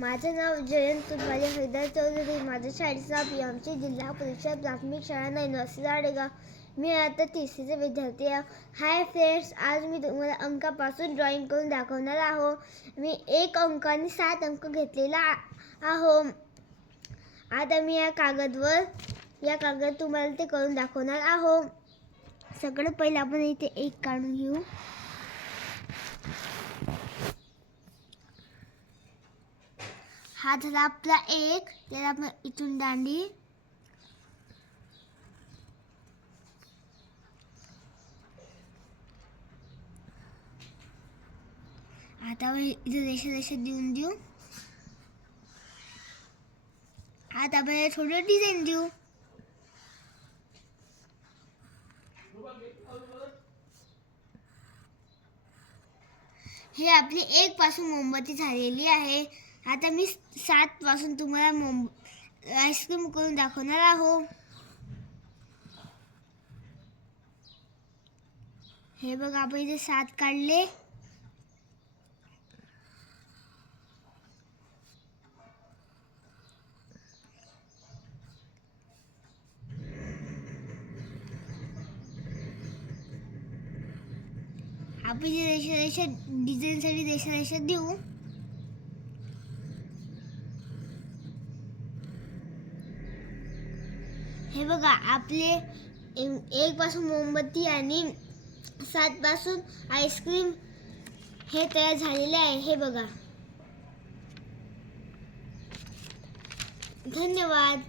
माझं नाव जयंत तुटवाले हैदर चौधरी. माझ्या शाळेचं नाव पीएमसी जिल्हा परिषद प्राथमिक शाळा नैनवसी दाडेगाव. मी आता तिसरीचे विद्यार्थी आहे. हाय फ्रेंड्स, आज मी तुम्हाला अंकापासून ड्रॉइंग करून दाखवणार आहो. मी 1 अंक आणि 7 अंक घेतलेला आहो. आता मी या कागद तुम्हाला ते करून दाखवणार आहो. सगळं पहिलं आपण इथे 1 काढून घेऊ. हा झाला आपला 1. त्याला आपण इथून दांडी, आता इथे रेषा देऊन देऊ. आता आपण थोडं डिझाईन देऊ. हे आपली 1 पासून मोमबत्ती झालेली आहे. आता मी 7 पासून तुम्हाला आईस्क्रीम करून दाखवणार आहो. हे बघा, आपण इथे 7 काढले. आपण रेषा डिझाईनसाठी रेषा देऊ. हे बघा, आपले 1 पासून मोमबत्ती आणि 7 पासून आईस्क्रीम हे तयार झालेले आहे. हे बघा. धन्यवाद.